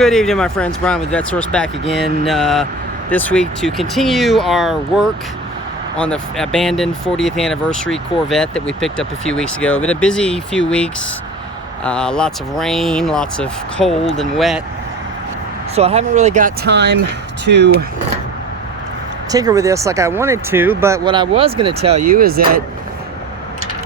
Good evening, my friends. Brian with VetteSource back again this week to continue our work on the abandoned 40th anniversary Corvette that we picked up a few weeks ago. Been a busy few weeks, lots of rain, lots of cold and wet. So I haven't really got time to tinker with this like I wanted to, but what I was going to tell you is that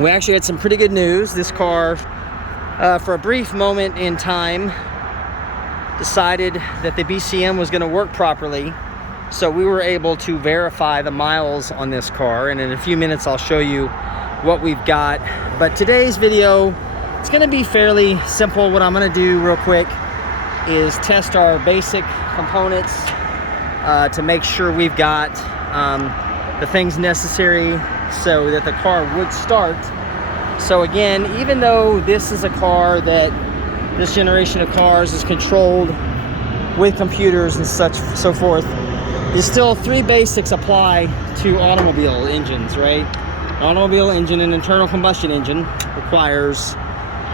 we actually had some pretty good news. This car, for a brief moment in time, decided that the BCM was going to work properly, so we were able to verify the miles on this car, and in a few minutes I'll show you what we've got. But today's video, it's going to be fairly simple. What I'm going to do real quick is test our basic components to make sure we've got the things necessary so that the car would start. So again, even though this is a car that this generation of cars is controlled with computers and so forth, there's still three basics apply to automobile engines, right? An automobile engine, an internal combustion engine, requires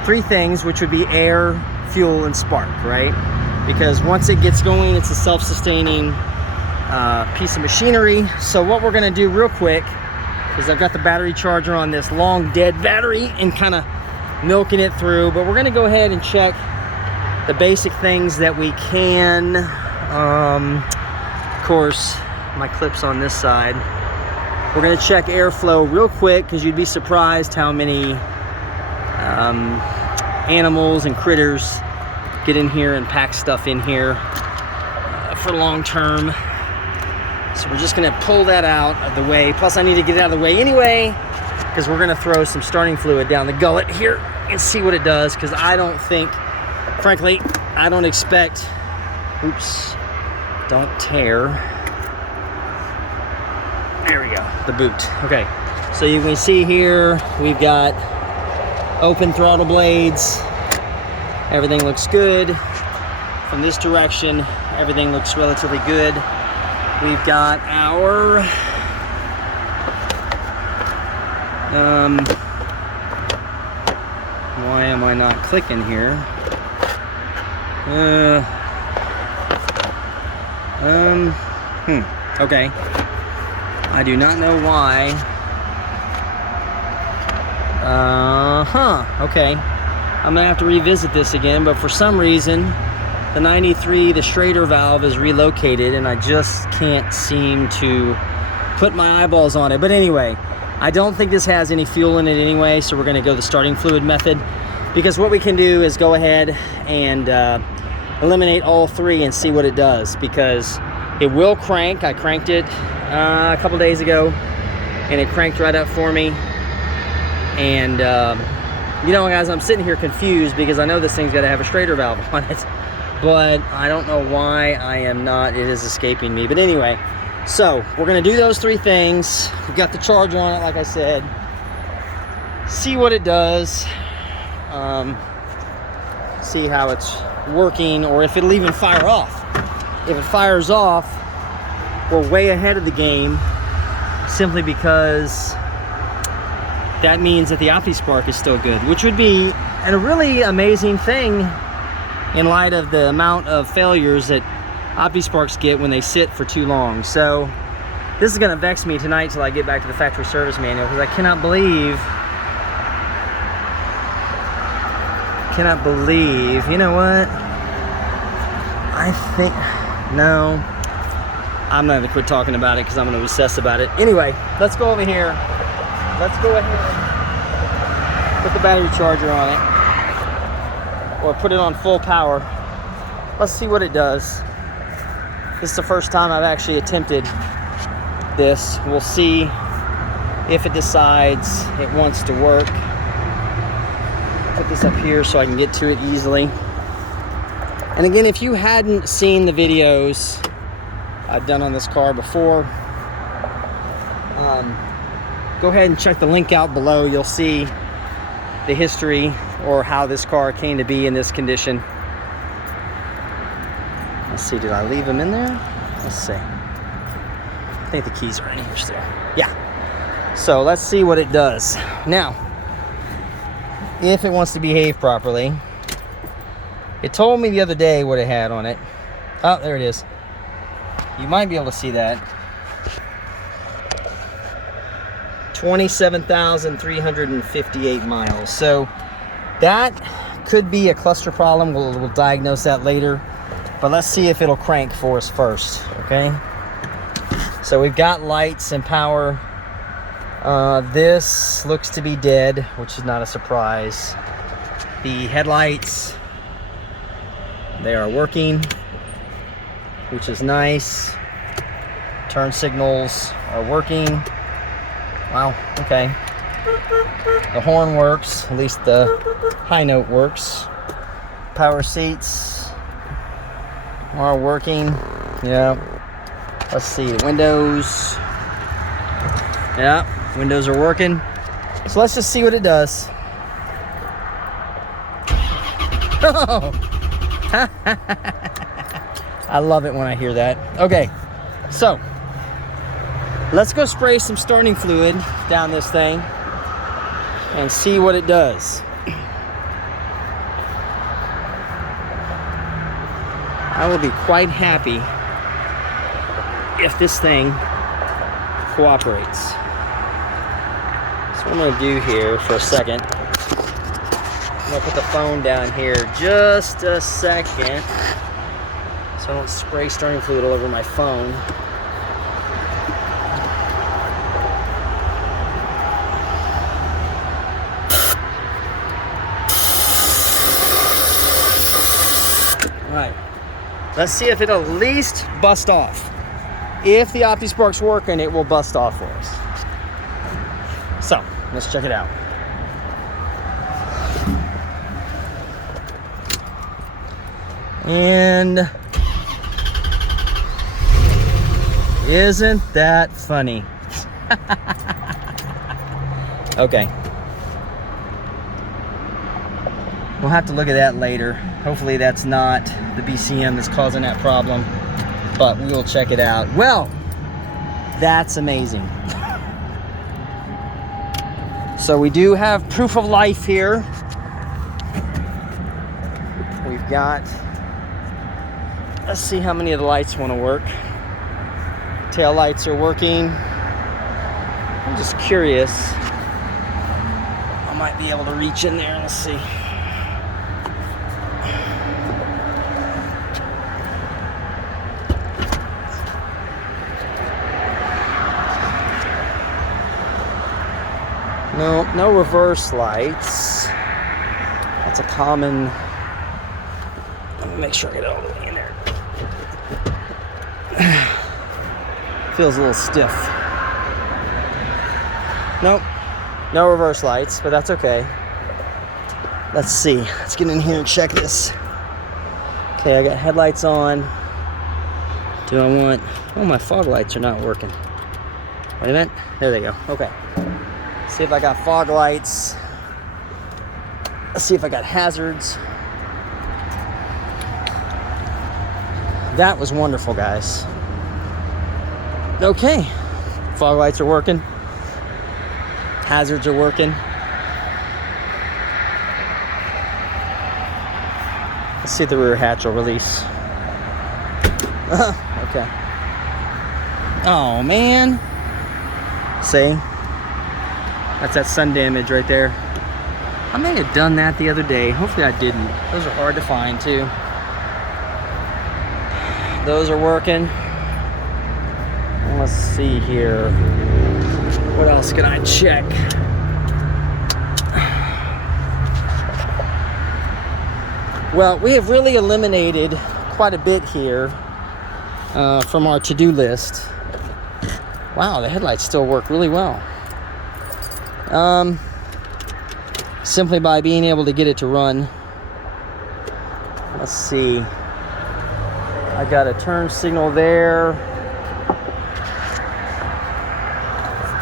three things, which would be air, fuel, and spark, right? Because once it gets going, it's a self-sustaining piece of machinery. So what we're gonna do real quick is I've got the battery charger on this long dead battery and kind of milking it through, but we're going to go ahead and check the basic things that we can. Of course, my clip's on this side. We're going to check airflow real quick because you'd be surprised how many animals and critters get in here and pack stuff in here for long term. So we're just going to pull that out of the way. Plus I need to get it out of the way anyway, because we're going to throw some starting fluid down the gullet here and see what it does, because I don't think, frankly, I don't expect, oops, don't tear. There we go, the boot. Okay, so you can see here, we've got open throttle blades. Everything looks good. From this direction, everything looks relatively good. We've got our why am I not clicking here? Okay. I do not know why. Okay. I'm gonna have to revisit this again, but for some reason, the 93, the Schrader valve is relocated, and I just can't seem to put my eyeballs on it. But anyway, I don't think this has any fuel in it anyway, so we're gonna go the starting fluid method, because what we can do is go ahead and eliminate all three and see what it does, because it will crank. I cranked it a couple days ago, and it cranked right up for me. And you know, guys, I'm sitting here confused because I know this thing's got to have a Schrader valve on it, but I don't know why I am not. It is escaping me. But anyway, so we're going to do those three things. We've got the charger on it, like I said. See what it does. See how it's working, or if it'll even fire off. If it fires off, we're way ahead of the game, simply because that means that the OptiSpark is still good, which would be a really amazing thing in light of the amount of failures that OptiSparks get when they sit for too long. So this is going to vex me tonight till I get back to the factory service manual, because I cannot believe, you know what? I think, no, I'm not going to quit talking about it because I'm going to obsess about it. Anyway, let's go over here. Let's go ahead, put the battery charger on it, or put it on full power. Let's see what it does. This is the first time I've actually attempted this. We'll see if it decides it wants to work. Put this up here so I can get to it easily. And again, if you hadn't seen the videos I've done on this car before, go ahead and check the link out below. You'll see the history, or how this car came to be in this condition. Let's see, did I leave them in there? Let's see. I think the keys are in here still. Yeah. So let's see what it does. Now, if it wants to behave properly, It told me the other day what it had on it. Oh, there it is. You might be able to see that. 27,358 miles. So that could be a cluster problem. We'll diagnose that later. But let's see if it'll crank for us first, okay? So we've got lights and power. This looks to be dead, which is not a surprise. The headlights, they are working, which is nice. Turn signals are working. Wow, okay. The horn works, at least the high note works. Power seats are working. Yeah. Let's see, windows. Yeah, windows are working. So let's just see what it does. Oh. I love it when I hear that. Okay, so let's go spray some starting fluid down this thing and see what it does. I will be quite happy if this thing cooperates. So what I'm going to do here for a second, I'm going to put the phone down here just a second so I don't spray starting fluid all over my phone. Alright, let's see if it'll at least bust off. If the OptiSpark's working, it will bust off for us. So, let's check it out. And isn't that funny? Okay. We'll have to look at that later. Hopefully that's not the BCM that's causing that problem, but we will check it out. Well, that's amazing. So we do have proof of life here. We've got, let's see how many of the lights want to work. Tail lights are working. I'm just curious. I might be able to reach in there. Let's see. No, no reverse lights. That's a common. Let me make sure I get it all the way in there. Feels a little stiff. Nope, no reverse lights, but that's okay. Let's see. Let's get in here and check this. Okay, I got headlights on. Do I want? Oh, my fog lights are not working. Wait a minute. There they go. Okay. See if I got fog lights. Let's see if I got hazards. That was wonderful, guys. Okay, fog lights are working. Hazards are working. Let's see if the rear hatch will release. Okay. Oh, man. See? That's that sun damage right there. I may have done that the other day. Hopefully I didn't. Those are hard to find too. Those are working. Let's see here. What else can I check? Well, we have really eliminated quite a bit here from our to-do list. Wow, the headlights still work really well. Simply by being able to get it to run. Let's see. I got a turn signal there.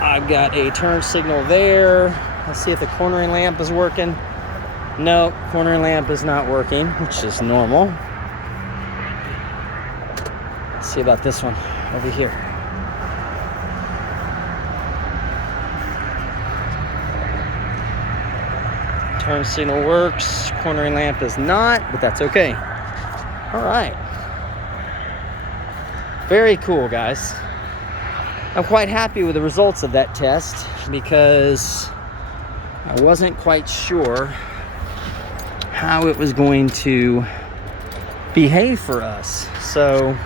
I've got a turn signal there. Let's see if the cornering lamp is working. No, cornering lamp is not working, which is normal. Let's see about this one over here. Turn signal works. Cornering lamp does not, but that's okay. All right. Very cool, guys. I'm quite happy with the results of that test because I wasn't quite sure how it was going to behave for us. So,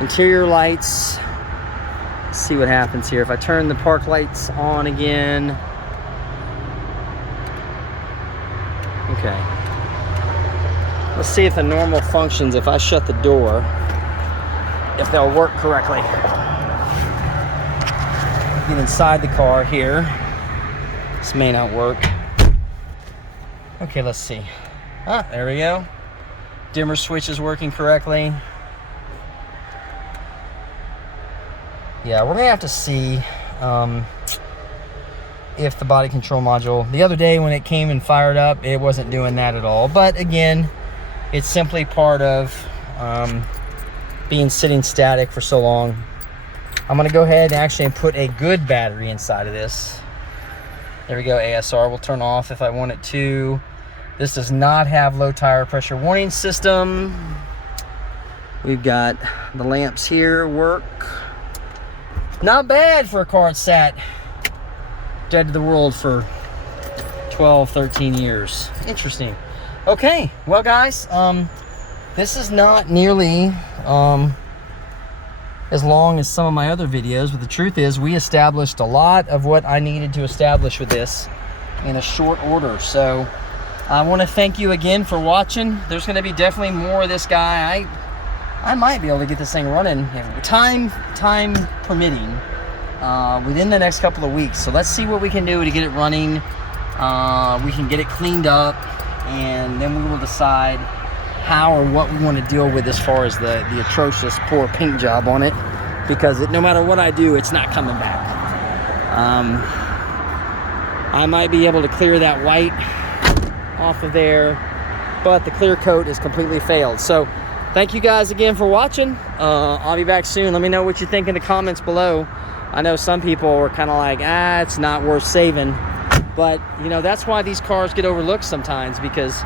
interior lights. Let's see what happens here. If I turn the park lights on again. Okay. Let's see if the normal functions, if I shut the door, if they'll work correctly. Get inside the car here. This may not work. Okay, let's see. Ah, there we go. Dimmer switch is working correctly. Yeah, we're gonna have to see if the body control module, the other day when it came and fired up, it wasn't doing that at all. But again, it's simply part of being sitting static for so long. I'm gonna go ahead and actually put a good battery inside of this. There we go. ASR will turn off if I want it to. This does not have low tire pressure warning system. We've got the lamps here work. Not bad for a car that's sat dead to the world for 12, 13 years. Interesting. Okay, well guys, this is not nearly as long as some of my other videos, but the truth is we established a lot of what I needed to establish with this in a short order. So I want to thank you again for watching. There's going to be definitely more of this guy. I might be able to get this thing running, time permitting, within the next couple of weeks. So let's see what we can do to get it running. We can get it cleaned up, and then we will decide how or what we want to deal with as far as the atrocious poor paint job on it, because no matter what I do, it's not coming back. I might be able to clear that white off of there, but the clear coat is completely failed. So thank you guys again for watching. I'll be back soon. Let me know what you think in the comments below. I know some people were kind of like, it's not worth saving, but you know, that's why these cars get overlooked sometimes, because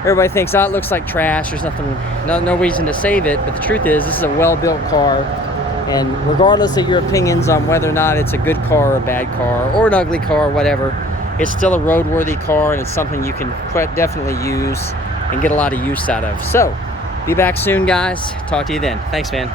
everybody thinks, it looks like trash, there's no reason to save it. But the truth is, this is a well-built car, and regardless of your opinions on whether or not it's a good car or a bad car or an ugly car or whatever, it's still a roadworthy car, and it's something you can definitely use and get a lot of use out of. So be back soon, guys. Talk to you then. Thanks, man.